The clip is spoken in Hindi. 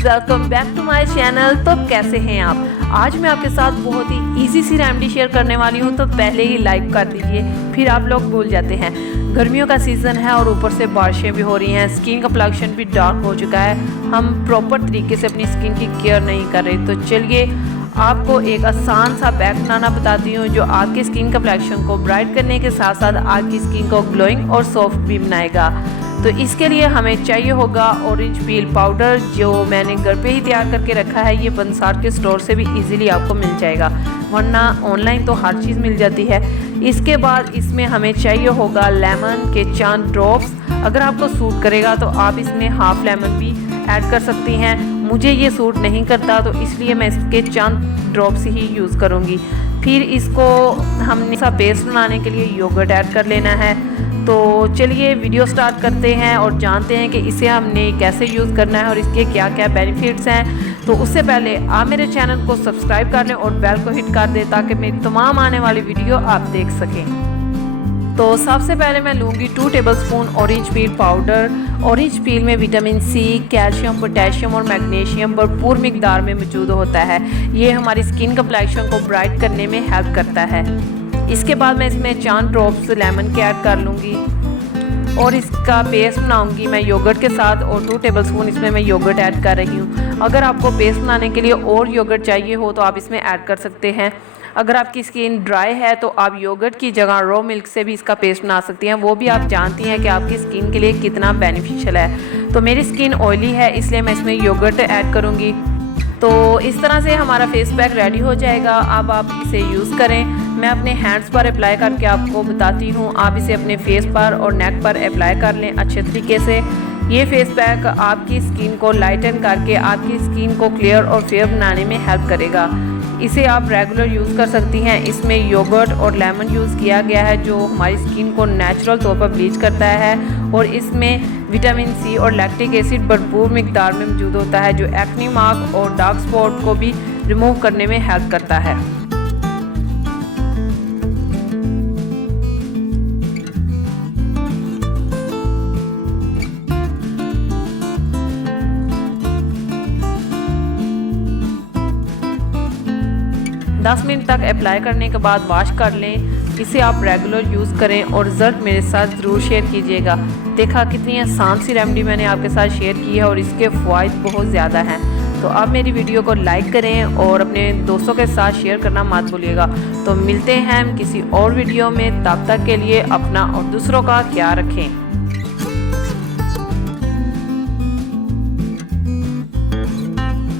Welcome back to my channel. तो कैसे हैं आप? आज मैं आपके साथ बहुत ही इजी सी रेमेडी शेयर करने वाली हूं, तो पहले ही लाइक कर दीजिए, फिर आप लोग भूल जाते हैं। गर्मियों का सीज़न है और ऊपर से बारिशें भी हो रही हैं, स्किन का प्लेक्शन भी डार्क हो चुका है, हम प्रॉपर तरीके से अपनी स्किन की केयर नहीं कर रहे। तो चलिए आपको एक आसान सा पैक बनाना बताती हूँ जो आपकी स्किन कम्प्लेक्शन को ब्राइट करने के साथ साथ आपकी स्किन को ग्लोइंग और सॉफ्ट भी बनाएगा। तो इसके लिए हमें चाहिए होगा ऑरेंज पील पाउडर, जो मैंने घर पे ही तैयार करके रखा है। ये पंसार के स्टोर से भी इजीली आपको मिल जाएगा, वरना ऑनलाइन तो हर चीज़ मिल जाती है। इसके बाद इसमें हमें चाहिए होगा लेमन के चंद ड्रॉप्स। अगर आपको सूट करेगा तो आप इसमें हाफ लेमन भी ऐड कर सकती हैं। मुझे ये सूट नहीं करता तो इसलिए मैं इसके चंद ड्रॉप्स ही यूज़ करूँगी। फिर इसको हमने सा पेस्ट बनाने के लिए योगर्ट ऐड कर लेना है। तो चलिए वीडियो स्टार्ट करते हैं और जानते हैं कि इसे हमने कैसे यूज़ करना है और इसके क्या क्या बेनिफिट्स हैं। तो उससे पहले आप मेरे चैनल को सब्सक्राइब कर लें और बेल को हिट कर दें ताकि मेरी तमाम आने वाली वीडियो आप देख सकें। तो सबसे पहले मैं लूँगी 2 tablespoon orange peel powder. Orange peel में विटामिन सी, कैल्शियम, पोटेशियम और मैग्नीशियम भरपूर मिकदार में मौजूद होता है। ये हमारी स्किन कम्प्लेक्शन को ब्राइट करने में हेल्प करता है। इसके बाद मैं इसमें 4 ड्रॉप्स लेमन के ऐड कर लूँगी और इसका पेस्ट बनाऊंगी मैं योगर्ट के साथ, और 2 टेबलस्पून इसमें मैं योगर्ट ऐड कर रही हूँ। अगर आपको पेस्ट बनाने के लिए और योगर्ट चाहिए हो तो आप इसमें ऐड कर सकते हैं। अगर आपकी स्किन ड्राई है तो आप योगर्ट की जगह रॉ मिल्क से भी इसका पेस्ट बना सकती हैं। वो भी आप जानती हैं कि आपकी स्किन के लिए कितना बेनिफिशियल है। तो मेरी स्किन ऑयली है इसलिए मैं इसमें योगर्ट ऐड करूँगी। तो इस तरह से हमारा फेस पैक रेडी हो जाएगा। अब आप इसे यूज़ करें। मैं अपने हैंड्स पर अप्लाई करके आपको बताती हूँ। आप इसे अपने फेस पर और नेक पर अप्लाई कर लें अच्छे तरीके से। ये फेस पैक आपकी स्किन को लाइटन करके आपकी स्किन को क्लियर और फेयर बनाने में हेल्प करेगा। इसे आप रेगुलर यूज़ कर सकती हैं। इसमें योगर्ट और लेमन यूज़ किया गया है जो हमारी स्किन को नेचुरल तौर पर ब्लीच करता है, और इसमें विटामिन सी और लैक्टिक एसिड भरपूर मिकदार में मौजूद होता है जो एक्ने मार्क और डार्क स्पॉट को भी रिमूव करने में हेल्प करता है। दस मिनट तक अप्लाई करने के बाद वॉश कर लें। इसे आप रेगुलर यूज़ करें और रिज़ल्ट मेरे साथ ज़रूर शेयर कीजिएगा। देखा कितनी आसान सी रेमेडी मैंने आपके साथ शेयर की है और इसके फ़ायदे बहुत ज़्यादा हैं। तो आप मेरी वीडियो को लाइक करें और अपने दोस्तों के साथ शेयर करना मत भूलिएगा। तो मिलते हैं हम किसी और वीडियो में, तब तक के लिए अपना और दूसरों का ख्याल रखें।